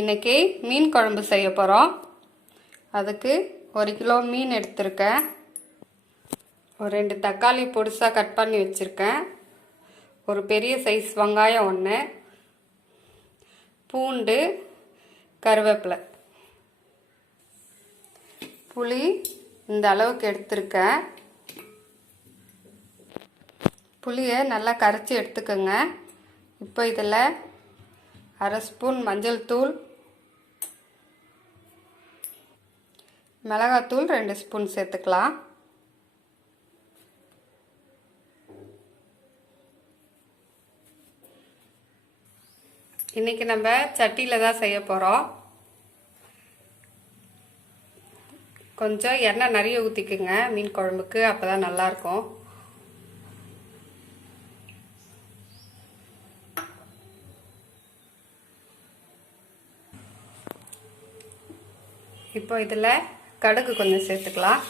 இன்னைக்கு மீன் குழம்பு செய்ய போகிறோம் அதுக்கு ஒரு கிலோ மீன் எடுத்திருக்கேன். ஒரு ரெண்டு தக்காளி பொடிசாக கட் பண்ணி வச்சுருக்கேன். ஒரு பெரிய சைஸ் வெங்காயம் ஒன்று பூண்டு கருவேப்பிலை. புளி இந்த அளவுக்கு எடுத்திருக்கேன். புளியை நல்லா கரைச்சி எடுத்துக்கோங்க. இப்போ இதில் அரை ஸ்பூன் மஞ்சள் தூள் மிளகாத்தூள் ரெண்டு ஸ்பூன் சேர்த்துக்கலாம். இன்றைக்கி நம்ம சட்டியில் தான் செய்ய போகிறோம் கொஞ்சம் எண்ணெய் நிறைய ஊற்றிக்குங்க மீன் குழம்புக்கு அப்போ தான் நல்லாயிருக்கும் இப்போ இதில் கடுகு கொஞ்சம் சேர்த்துக்கலாம்.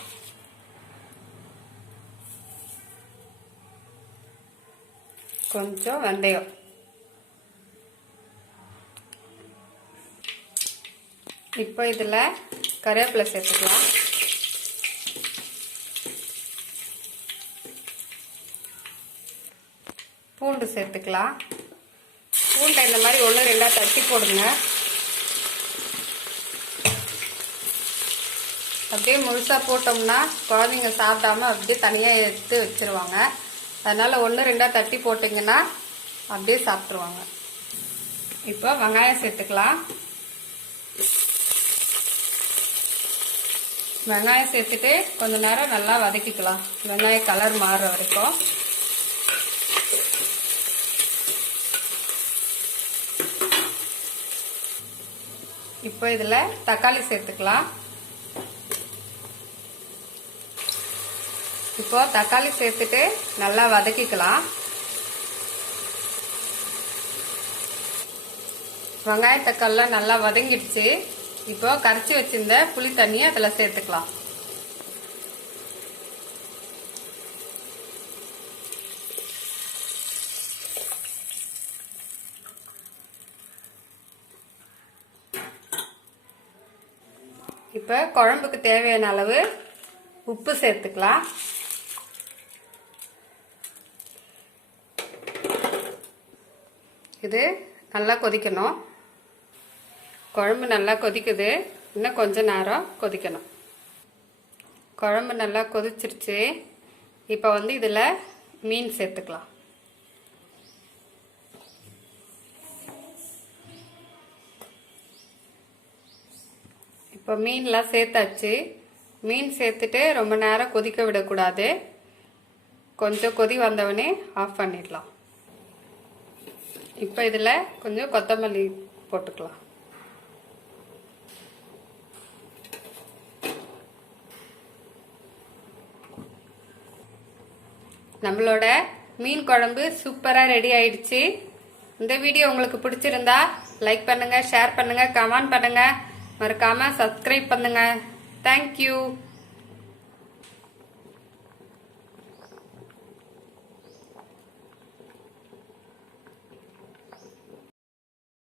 கொஞ்சம் வெந்தயம். இப்போ இதில் கருவேப்பிலை சேர்த்துக்கலாம். பூண்டு சேர்த்துக்கலாம். பூண்டை இந்த மாதிரி ஒன்று ரெண்டாக தட்டி போடுங்க. அப்படியே முழுசாக போட்டோம்னா குழந்தைங்க சாப்பிடாம அப்படியே தனியாக எடுத்து வச்சுருவாங்க. அதனால் ஒன்று ரெண்டாக தட்டி போட்டிங்கன்னா அப்படியே சாப்பிட்ருவாங்க இப்போ வெங்காயம் சேர்த்துக்கலாம். வெங்காயம் சேர்த்துட்டு கொஞ்ச நேரம் நல்லா வதக்கிக்கலாம். வெங்காயம் கலர் மாறுற வரைக்கும். இப்போ இதில் தக்காளி சேர்த்துக்கலாம். இப்போ தக்காளி சேர்த்துட்டு நல்லா வதக்கிக்கலாம். வெங்காய தக்காளிலாம் நல்லா வதங்கிடுச்சு. இப்போ கரைச்சி வச்சிருந்த புளி தண்ணியை அதில் சேர்த்துக்கலாம். இப்போ குழம்புக்கு தேவையான அளவு உப்பு சேர்த்துக்கலாம். இது நல்லா கொதிக்கணும். குழம்பு நல்லா கொதிக்குது. இன்னும் கொஞ்ச நேரம் கொதிக்கணும். குழம்பு நல்லா கொதிச்சிருச்சு. இப்போ வந்து இதில் மீன் சேர்த்துக்கலாம். இப்போ மீன்லாம் சேர்த்தாச்சு. மீன் சேர்த்துட்டு ரொம்ப நேரம் கொதிக்க விடக்கூடாது. கொஞ்சம் கொதி வந்தவொடனே ஆஃப் பண்ணிடலாம். இப்போ இதில் கொஞ்சம் கொத்தமல்லி போட்டுக்கலாம். நம்மளோட மீன் குழம்பு சூப்பராக ரெடி ஆயிடுச்சு. இந்த வீடியோ உங்களுக்கு பிடிச்சிருந்தா லைக் பண்ணுங்க ஷேர் பண்ணுங்க கமெண்ட் பண்ணுங்க. மறக்காம சப்ஸ்கிரைப் பண்ணுங்க. தேங்க்யூ